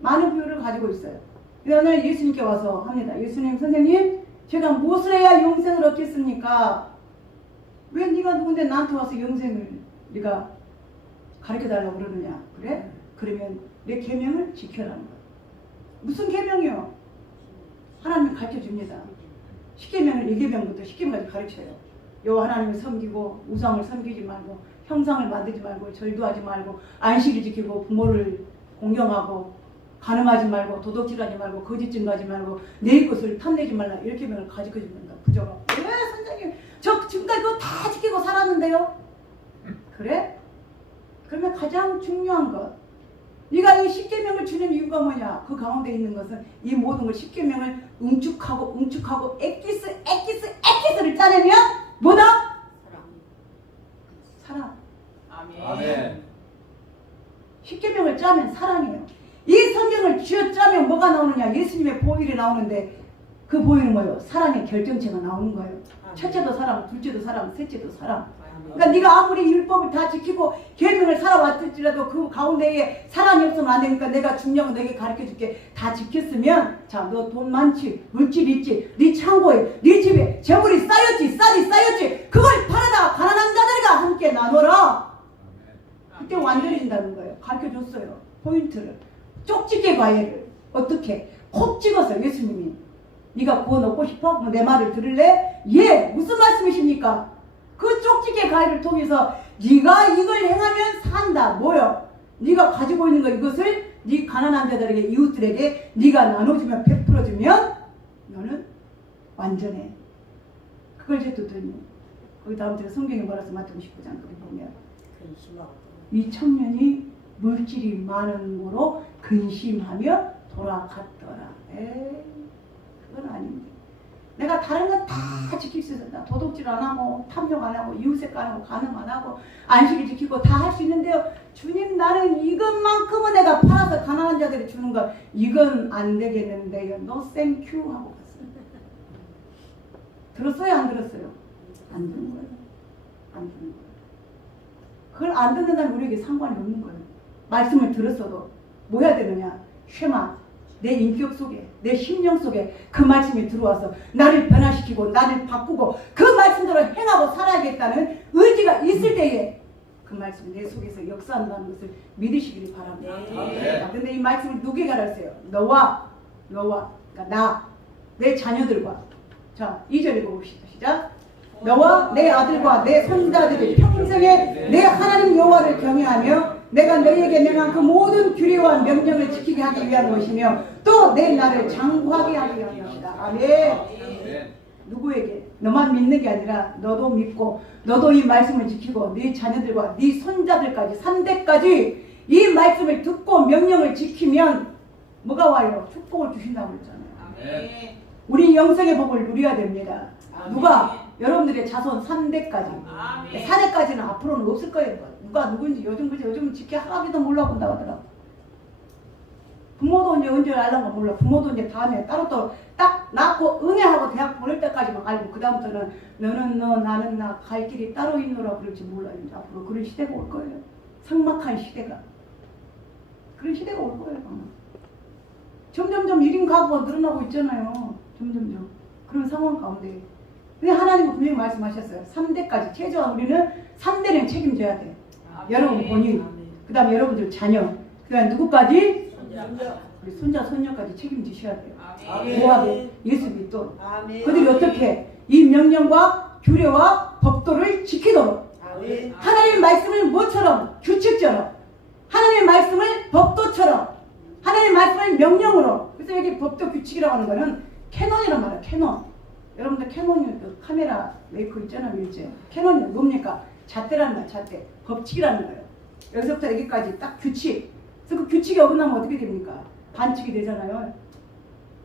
많은 부유를 가지고 있어요. 어느 날 예수님께 와서 합니다. 예수님 선생님, 제가 무엇을 해야 영생을 얻겠습니까? 왜 네가 누군데 나한테 와서 영생을 네가 가르쳐달라고 그러느냐? 그래? 그러면 내 계명을 지켜라는 거야. 무슨 계명이요? 하나님이 가르쳐줍니다. 10계명을 1계명부터 10계명까지 가르쳐요. 여호와 하나님을 섬기고 우상을 섬기지 말고 형상을 만들지 말고 절도 하지 말고 안식일 지키고 부모를 공경하고 가늠하지 말고 도둑질하지 말고 거짓 증거하지 말고 내 것을 탐내지 말라. 이렇게 명을 가지고 준다. 부조가 왜 선생님 저 지금까지 그거 다 지키고 살았는데요? 그래? 그러면 가장 중요한 것 네가 이 10계명을 주는 이유가 뭐냐? 그 가운데 있는 것은 이 모든 걸 10계명을 응축하고 엑기스를 짜내면 뭐다? 사랑. 아멘. 10계명을 짜면 사랑이에요. 이 성경을 쥐어짜면 뭐가 나오느냐? 예수님의 보혈이 나오는데 그 보혈은 뭐예요? 사랑의 결정체가 나오는 거예요. 첫째도 사랑, 둘째도 사랑, 셋째도 사랑. 그러니까 네가 아무리 율법을 다 지키고 계명을 살아왔을지라도 그 가운데에 사랑이 없으면 안 되니까 내가 중요한 거 너에게 가르쳐줄게. 다 지켰으면 자, 너 돈 많지, 물질 있지, 네 창고에, 네 집에 재물이 쌓였지, 쌀이 쌓였지. 그걸 팔아다가 가난한 자들과 함께 나눠라. 그때 완전해진다는 거예요. 가르쳐줬어요. 포인트를. 쪽집게 과외를 어떻게 콕 찍었어요. 예수님이 네가 구원 얻고 싶어? 내 말을 들을래? 예. 무슨 말씀이십니까? 그 쪽집게 과외를 통해서 네가 이걸 행하면 산다. 뭐요? 네가 가지고 있는 거 이것을 네 가난한 자들에게 이웃들에게 네가 나눠주면 100% 주면 너는 완전해. 그걸 이제 듣더니 거기 다음 주에 성경에 뭐라서 마태복음 19장 거기 보면 이 청년이 물질이 많은 거로 근심하며 돌아갔더라. 그건 아닙니다. 내가 다른 건 다 지킬 수 있어. 나 도둑질 안 하고 탐욕 안 하고 이웃에 까는 거 가늠 안 하고 안식일 지키고 다 할 수 있는데요. 주님 나는 이것만큼은 내가 팔아서 가난한 자들이 주는 거 이건 안 되겠는데요. No thank you 하고 갔어요. 들었어요? 안 들었어요? 안 듣는 거예요. 안 듣는 거예요. 그걸 안 듣는다면 우리에게 상관이 없는 거예요. 말씀을 들었어도 뭐 해야 되느냐? 쉐마. 내 인격 속에 내 심령 속에 그 말씀이 들어와서 나를 변화시키고 나를 바꾸고 그 말씀대로 행하고 살아야겠다는 의지가 있을 때에 그 말씀이 내 속에서 역사한다는 것을 믿으시기를 바랍니다. 네. 근데 이 말씀을 누구에게 하랬어요? 너와 그러니까 나, 내 자녀들과 자 2절 읽어봅시다. 시작. 너와 내 아들과 내 손자들이 평생에 내 하나님 여호와를 경외하며 내가 너희에게 명한 그 모든 규례와 명령을 지키게 하기 위한 것이며 또 내 나를 장구하게 하기 위한 것이다. 아멘. 누구에게? 너만 믿는 게 아니라 너도 믿고 너도 이 말씀을 지키고 네 자녀들과 네 손자들까지 3대까지 이 말씀을 듣고 명령을 지키면 뭐가 와요? 축복을 주신다고 그랬잖아요. 아멘. 우리 영생의 복을 누려야 됩니다. 아멘. 누가? 여러분들의 자손 3대까지. 아멘. 4대까지는 앞으로는 없을 거예요. 누가 누군지 요즘 지키 하나도 몰라본다고 하더라고. 부모도 이제 언제 알란가 몰라. 부모도 이제 다음에 따로 또 딱 낳고 응애하고 대학 보낼 때까지만 알고 그 다음부터는 너는 너 나는 나 갈 길이 따로 있노라 그럴지 몰라요. 이제 앞으로 그런 시대가 올 거예요. 삭막한 시대가. 그런 시대가 올 거예요. 아마. 점점점 1인 가구가 늘어나고 있잖아요. 점점점. 그런 상황 가운데. 근데 하나님은 분명히 말씀하셨어요. 3대까지. 최소한 우리는 3대는 책임져야 돼. 아멘. 여러분 본인, 그 다음에 여러분들 자녀, 그 다음에 누구까지? 손자. 우리 손자, 손녀까지 책임지셔야 돼요. 아멘. 모압에 예수 믿도록. 아멘. 그들이 어떻게 이 명령과 규례와 법도를 지키도록 아멘. 하나님의 말씀을 뭐처럼? 규칙처럼. 하나님의 말씀을 법도처럼. 하나님의 말씀을 명령으로. 그래서 여기 법도 규칙이라고 하는 거는 캐논이란 말이에요. 캐논. 여러분들 캐논이 그 카메라 메이커 있잖아요. 밀제. 캐논이 뭡니까? 잣대라는 거야. 잣대. 법칙이라는 거예요. 여기서부터 여기까지 딱 규칙. 그래서 그 규칙이 어긋나면 어떻게 됩니까? 반칙이 되잖아요.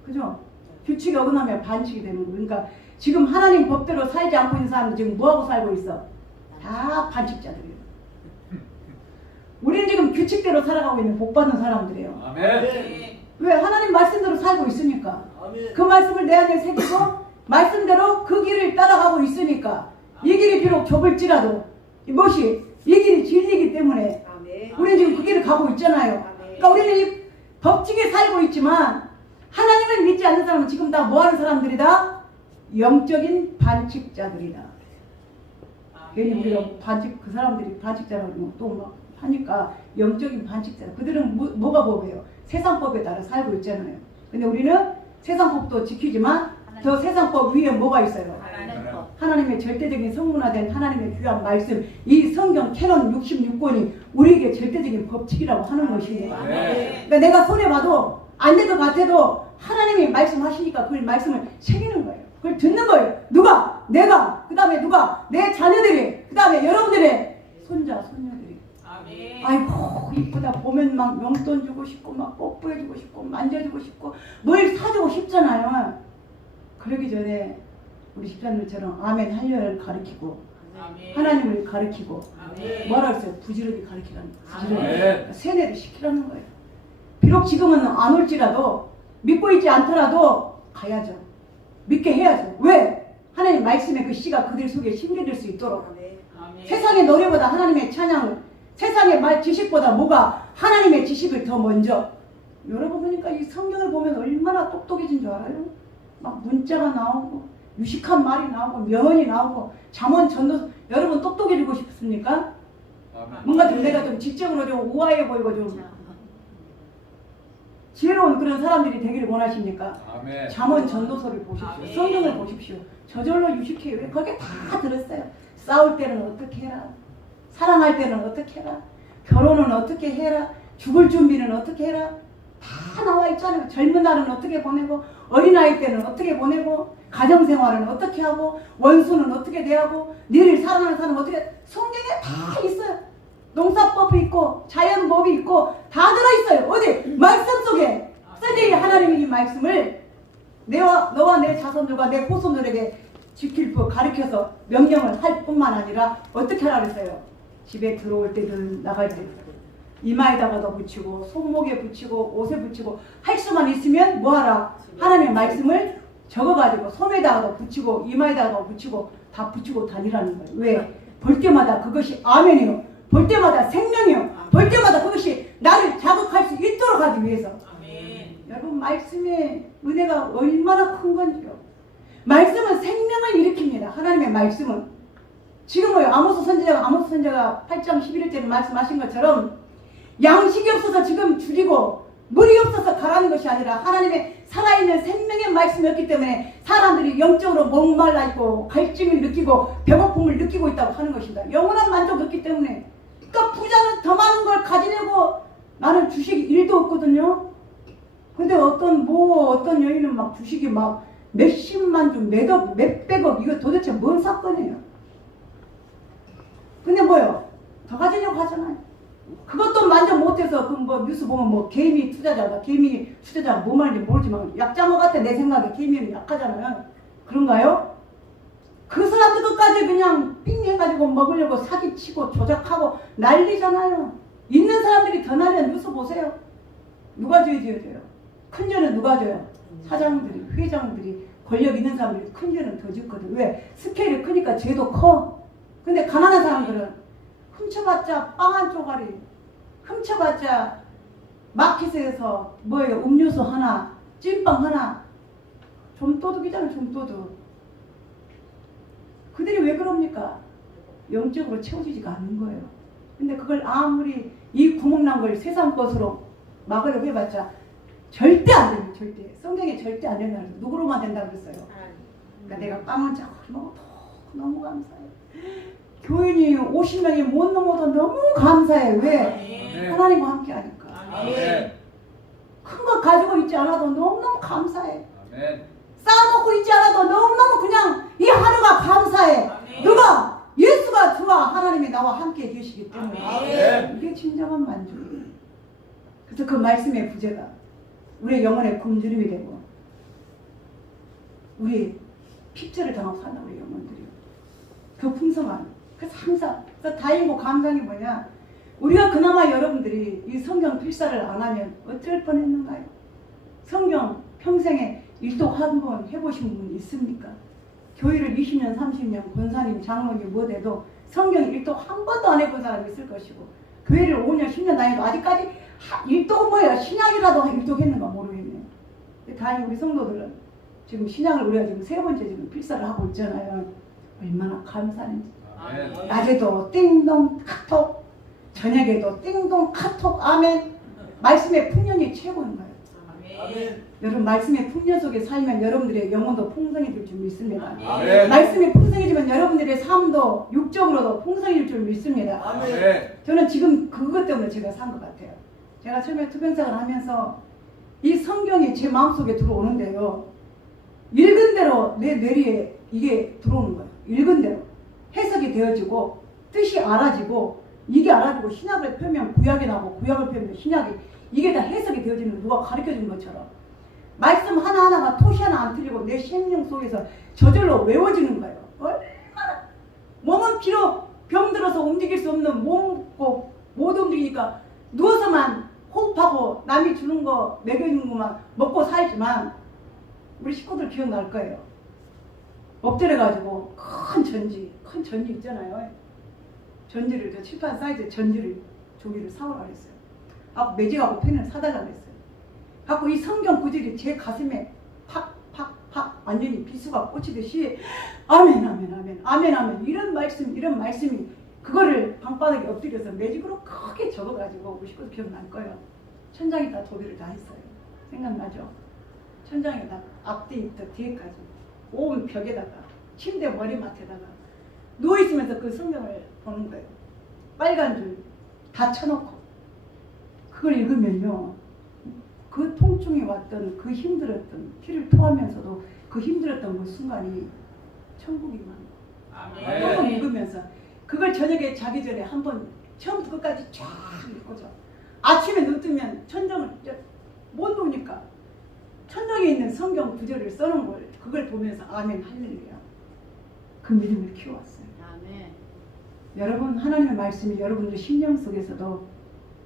그죠? 규칙이 어긋나면 반칙이 되는 거예요. 그러니까 지금 하나님 법대로 살지 않고 있는 사람들 지금 뭐하고 살고 있어? 다 반칙자들이에요. 우리는 지금 규칙대로 살아가고 있는 복받는 사람들이에요. 아멘. 왜? 하나님 말씀대로 살고 있으니까. 아멘. 그 말씀을 내 안에 새기고 말씀대로 그 길을 따라가고 있으니까 이 길이 비록 좁을지라도 이것이 이 길이 진리이기 때문에 아멘. 우리는 지금 그 길을 가고 있잖아요. 그러니까 우리는 이 법칙에 살고 있지만 하나님을 믿지 않는 사람은 지금 다 뭐하는 사람들이다? 영적인 반칙자들이다. 괜히 우리가 반칙, 그 사람들이 반칙자라고 또 막 하니까 영적인 반칙자. 그들은 뭐가 법이에요? 세상법에 따라 살고 있잖아요. 근데 우리는 세상법도 지키지만 더 세상법 위에 뭐가 있어요? 하나님의 절대적인 성문화된 하나님의 귀한 말씀, 이 성경 캐논 66권이 우리에게 절대적인 법칙이라고 하는 것입니다. 그러니까 내가 손해봐도 안 될 것 같아도 하나님이 말씀하시니까 그 말씀을 새기는 거예요. 그걸 듣는 거예요. 누가? 내가. 그 다음에 누가? 내 자녀들이. 그 다음에 여러분들의 손자, 손녀들이. 아멘. 아이고 이쁘다 보면 막 용돈 주고 싶고 막 뽀뽀해주고 싶고 만져주고 싶고 뭘 사주고 싶잖아요. 그러기 전에 우리 집사님들처럼 아멘 할렐루야를 가르치고 아멘. 하나님을 가르치고 아멘. 뭐라 그랬어요? 부지런히 가르치라는 거예요. 부지런히. 아멘. 세뇌를 시키라는 거예요. 비록 지금은 안 올지라도 믿고 있지 않더라도 가야죠. 믿게 해야죠. 왜? 하나님 말씀의 그 씨가 그들 속에 심겨질 수 있도록. 아멘. 아멘. 세상의 노래보다 하나님의 찬양을, 세상의 말 지식보다 뭐가 하나님의 지식을 더 먼저. 여러분 보니까 이 성경을 보면 얼마나 똑똑해진 줄 알아요? 막 문자가 나오고 유식한 말이 나오고 명언이 나오고 잠언 전도. 여러분 똑똑해지고 싶습니까? 뭔가 좀 내가 좀 지적으로 좀 우아해 보이고 좀 지혜로운 그런 사람들이 되기를 원하십니까? 아멘. 잠언 전도서를 보십시오. 아멘. 성경을 보십시오. 저절로 유식해요. 왜? 거기에 다 들었어요. 싸울 때는 어떻게 해라. 사랑할 때는 어떻게 해라. 결혼은 어떻게 해라. 죽을 준비는 어떻게 해라. 다 나와 있잖아요. 젊은 날은 어떻게 보내고 어린아이 때는 어떻게 보내고 가정생활은 어떻게 하고 원수는 어떻게 대하고 너를 사랑하는 사람은 어떻게. 성경에 다 있어요. 농사법이 있고 자연법이 있고 다 들어있어요. 어디? 말씀 속에. 그래서 하나님이 이 말씀을 너와 내 자손들과 내 후손들에게 지킬 법 가르쳐서 명령을 할 뿐만 아니라 어떻게 하라 그랬어요? 집에 들어올 때든 나갈 때 이마에다가도 붙이고 손목에 붙이고 옷에 붙이고 할 수만 있으면 뭐하라? 하나님의 말씀을 적어가지고 손에다가도 붙이고 이마에다가도 붙이고 다 붙이고 다니라는 거예요. 왜? 볼 때마다 그것이 아멘이요. 볼 때마다 생명이요. 볼 때마다 그것이 나를 자극할 수 있도록 하기 위해서. 아멘. 여러분 말씀의 은혜가 얼마나 큰 건지요. 말씀은 생명을 일으킵니다. 하나님의 말씀은. 지금 뭐예요? 아모스 선지자가 8장 11절에 말씀하신 것처럼 양식이 없어서 지금 줄이고 물이 없어서 가라는 것이 아니라 하나님의 살아있는 생명의 말씀이었기 때문에 사람들이 영적으로 목말라 있고 갈증을 느끼고 배고픔을 느끼고 있다고 하는 것입니다. 영원한 만족이 없기 때문에. 그러니까 부자는 더 많은 걸 가지려고 나는 주식이 1도 없거든요. 근데 어떤 여인은 막 주식이 막 몇십만 주, 몇억, 몇백억 이거 도대체 뭔 사건이에요? 근데 뭐요? 더 가지려고 하잖아요. 그것도 만족 못해서 그 뭐 뉴스 보면 뭐 개미 투자자가 뭐 말인지 모르지만 약자모 같아. 내 생각에 개미는 약하잖아요. 그런가요? 그 사람들까지 그냥 삥 해가지고 먹으려고 사기치고 조작하고 난리잖아요. 있는 사람들이 더 난리야. 뉴스 보세요. 누가 줘야 돼요? 큰 죄는 누가 줘요? 사장들이, 회장들이, 권력 있는 사람들이 큰 죄는 더 짓거든. 왜? 스케일이 크니까 죄도 커. 근데 가난한 사람들은 훔쳐봤자 빵 한 쪼가리, 훔쳐봤자 마켓에서 뭐예요? 음료수 하나, 찐빵 하나. 좀도둑이잖아, 좀도둑. 그들이 왜 그럽니까? 영적으로 채워지지가 않는 거예요. 근데 그걸 아무리 이 구멍난 걸 세상 것으로 막으려고 해봤자 절대 안 됩니다. 절대. 성경에 절대 안 된다고 그랬어요. 누구로만 된다고 그랬어요. 그러니까 내가 빵을 자꾸 먹어도 너무 감사해. 교인이 50명이 못 넘어도 너무 감사해. 왜? 하나님과 함께 하니까. 큰 거 가지고 있지 않아도 너무너무 감사해. 쌓아놓고 있지 않아도 너무너무 그냥 이 하루가 감사해. 누가? 예수가 주와 하나님이 나와 함께 계시기 때문에 이게 진정한 만족이에요. 그래서 그 말씀의 부재가 우리의 영혼의 굶주림이 되고 우리 핍절을 당하고 사는 우리 영혼들이요. 그 풍성함. 그래서 항상 그래서 다행이고 감사한 게 뭐냐? 우리가 그나마 여러분들이 이 성경 필사를 안 하면 어쩔 뻔했는가요? 성경 평생에 일독 한 번 해보신 분 있습니까? 교회를 20년, 30년, 권사님, 장로님 뭐 돼도 성경 일독 한 번도 안 해본 사람이 있을 것이고 교회를 5년, 10년 다니도 아직까지 일독은 뭐예요? 신약이라도 일독했는가 모르겠네요. 다행히 우리 성도들은 지금 신약을 우리가 지금 3번째 지금 필사를 하고 있잖아요. 얼마나 감사한지. 낮에도 띵동 카톡, 저녁에도 띵동 카톡. 아멘. 말씀의 풍년이 최고인 거예요. 여러분 말씀의 풍년 속에 살면 여러분들의 영혼도 풍성해질 줄 믿습니다. 말씀이 풍성해지면 여러분들의 삶도 육적으로도 풍성해질 줄 믿습니다. 저는 지금 그것 때문에 제가 산 것 같아요. 제가 처음에 투병생활을 하면서 이 성경이 제 마음속에 들어오는데요. 읽은 대로 내 뇌리에 이게 들어오는 거예요. 읽은 대로 해석이 되어지고 뜻이 알아지고 이게 알아지고 신약을 펴면 구약이 나고 구약을 펴면 신약이 이게 다 해석이 되어지는 누가 가르쳐준 것처럼 말씀 하나하나가 토시 하나 안 틀리고 내 심령 속에서 저절로 외워지는 거예요. 얼마나 몸은 비록 병들어서 움직일 수 없는 몸고 못 움직이니까 누워서만 호흡하고 남이 주는 거 먹여주는 것만 먹고 살지만 우리 식구들 기억날 거예요. 엎드려가지고 큰 전지 있잖아요. 전지를 저 칠판 사이즈 전지를 종이를 사오라 그랬어요. 매직하고 펜을 사달라고 했어요. 갖고 이 성경 구절이 제 가슴에 팍팍팍 완전히 비수가 꽂히듯이 아멘 아멘 아멘 아멘 아멘 이런 말씀이 그거를 방바닥에 엎드려서 매직으로 크게 적어가지고 우리 식구들 기억날 거예요. 천장에다 도배를 다 했어요. 생각나죠? 천장에다 앞뒤부터 뒤에까지 온 벽에다가 침대 머리맡에다가 누워있으면서 그 성경을 보는 거예요. 빨간 줄 다 쳐놓고 그걸 읽으면요 그 통증이 왔던 그 힘들었던 피를 토하면서도 그 힘들었던 그 순간이 천국이만 한번 읽으면서 그걸 저녁에 자기 전에 한번 처음부터 끝까지 쫙 읽고죠. 아침에 눈 뜨면 천정을 못 보니까 천정에 있는 성경 구절을 써놓은 걸 그걸 보면서 아멘 할렐루야 그 믿음을 키워왔어요. 아멘. 여러분 하나님의 말씀이 여러분들 심령 속에서도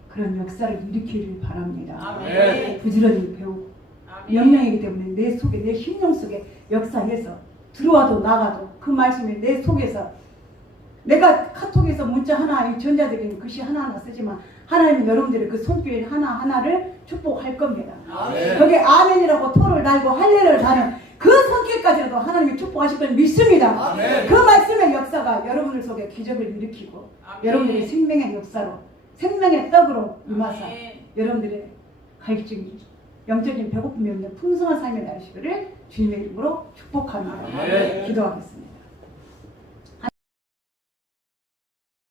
그런 역사를 일으키기를 바랍니다. 아멘. 부지런히 배우고 명령이기 때문에 내 속에 내 심령 속에 역사해서 들어와도 나가도 그 말씀이 내 속에서 내가 카톡에서 문자 하나 이 전자적인 글씨 하나하나 쓰지만 하나님은 여러분들의 그 손길 하나하나를 축복할 겁니다. 아멘. 거기에 아멘이라고 토를 달고 할례를 다는 그 손길까지라도 하나님이 축복하실 걸 믿습니다. 아멘. 그 말씀의 역사가 여러분들 속에 기적을 일으키고 아멘. 여러분들의 생명의 역사로 생명의 떡으로 임하사 아멘. 여러분들의 갈증이 영적인 배고픔이 없는 풍성한 삶의 나시기를 주님의 이름으로 축복합니다. 아멘. 기도하겠습니다.